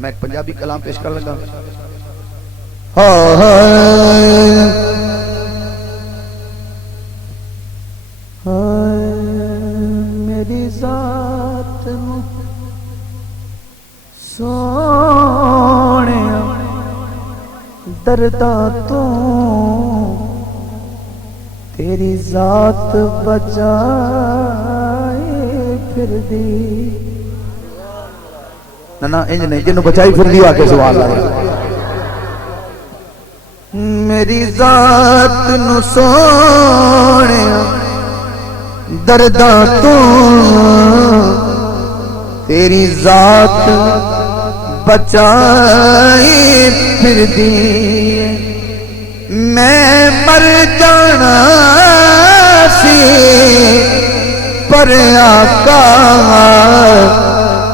میں ایک پنجابی کلام پیش کر لگا. میری ذات نو سونے دردا تو تیری ذات بچائے پھر دی. نا انج نہیں جنوں بچائی پھر دی آکے سوال آ رہا. میری ذات نو سونے دردا تو تیری ذات بچائی پھر دی. میں مر جانا سی پر آقا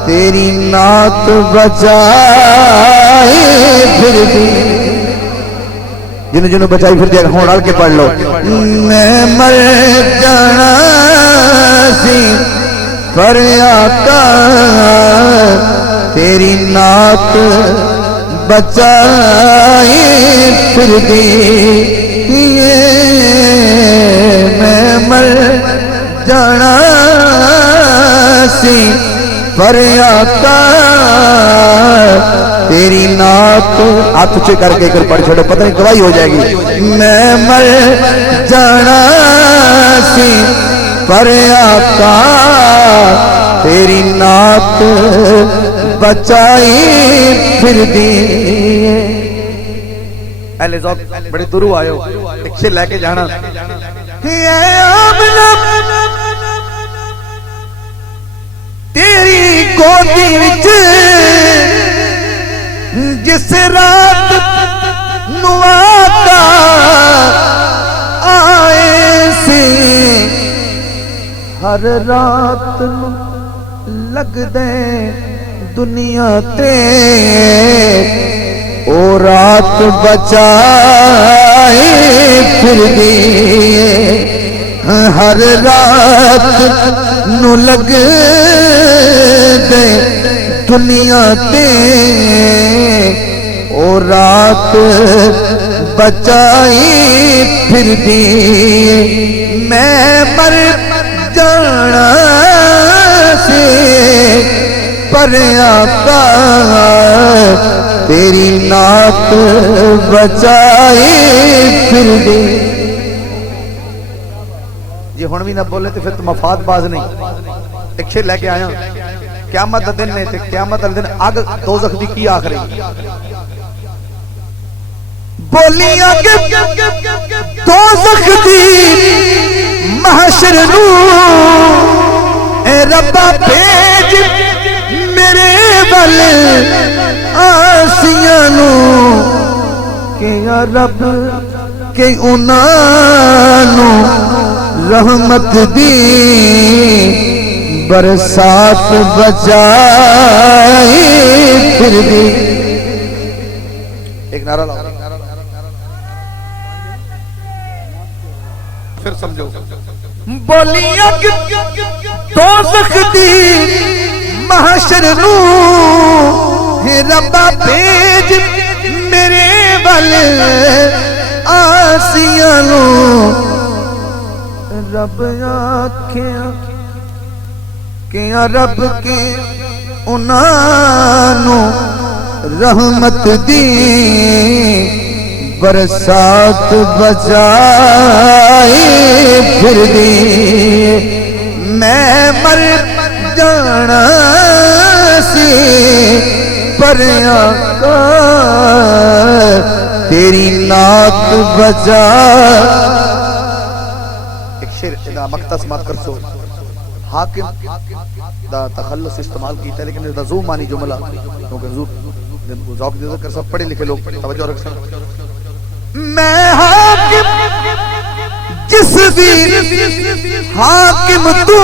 تیری نعت بچائی پھر دی. جنوں جنوں بچائی پھر دی ہون ڈال کے پڑھ لو. میں مر جانا سی پر آقا تیری نعت بچائی پھر دی. میں مر جانا سی پر آقا تیری نعت. ہاتھ اونچے کر کے کر پڑھ چھوڑو پتہ نہیں گواہی ہو جائے گی. میں مر جانا سی پر آقا تیری نعت بچائی پھر دی. اہل ذوق بڑے دوروں آئے ہو ایک سے لے کے جانا. تیری گودی وچ جس رات نو آقا آئے سی ہر رات نو لگ دے دنیا تے او رات بچائی پھر دی. ہر رات نو لگ دے دنیا تے او رات بچائی پھر دی. میں مر جانا سی پر آقا تیری نعت بچائی پھر دی. جی ہن بھی نہ بولے تو پھر تو مفاد باز نہیں. ایک شے لے کے آیا قیامت دا دن نے تے قیامت دا دن اگ دوزخ دی کی آخری بولیاں کہ دوزخ دی محشر نو اے ربا بھیج میرے ول آسیاں نو کہ یا رب کہ انہاں نو رحمت دی برسات بچائی پھر دی. ایک نعرہ لاؤ پھر سمجھو. بولیاں کہ دوزخ دی محشر نو ربا بھیج میرے ول آسیاں نو. رب آکھیاں کہ یا رب کے انہاں نو رحمت دی برسات بچائی پھر دی. میں مر جانا سی پر آقا تیری نعت بچا. ایک شعر دا مقطع سماعت کر سو. حاکم دا تخلص استعمال کیتا ہے لیکن دا زو مانی جملہ کیونکہ زو ذوق دے کر سب پڑھے لکھے لوگ توجہ رکھ سن. میں حاکم جس دی حاکم تو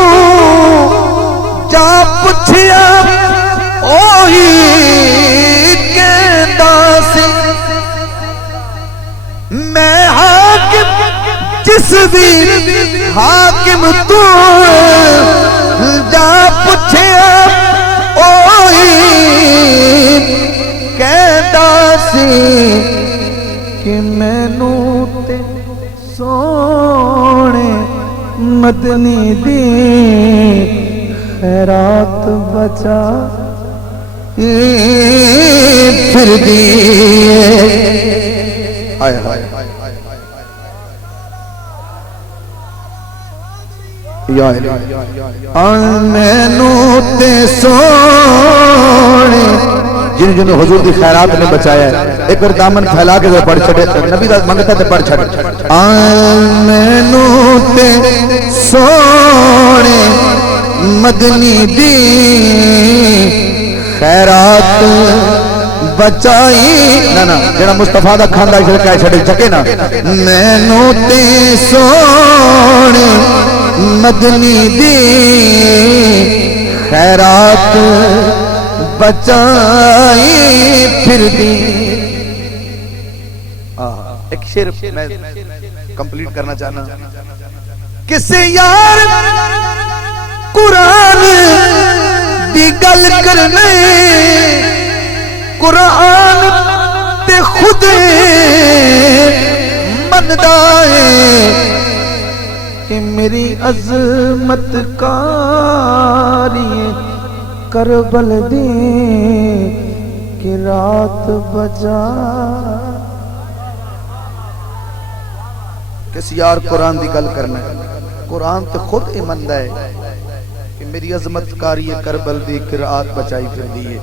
جا پچھیا اوہی کہندا سی. میں حاکم جس دی حاکم تو جا پچھیا اوہی کہ مینوں تے سونے مدنی دی خیرات بچا پھر دی آئے آئے یا مینوں تے سونے جن جن حضور دی خیرات نے بچایا ہے ایک بار دامن پھیلا کے پڑھ چھڑے نبی دا منگتا تے پڑھ چھڑے مینوں تے سونے مدنی دی خیرات بچائی نا جڑا مصطفیٰ دا کھاندا چھڑکا چھڑے چکے نا مینوں تے سونے مدنی دی خیرات بچائی پھر دی ایک شعر میں کمپلیٹ کرنا چاہنا کسے یار قرآن دی گل کرنے قرآن تے خود مندا ہے کہ میری عظمت کاری کربل دی کہ رات بجا کس یار قرآن دی گل کرنا ہے قرآن تے خود ایماندہ ہے کہ میری عظمت کاری کربل دی قرآت بچائی پھر دی ہے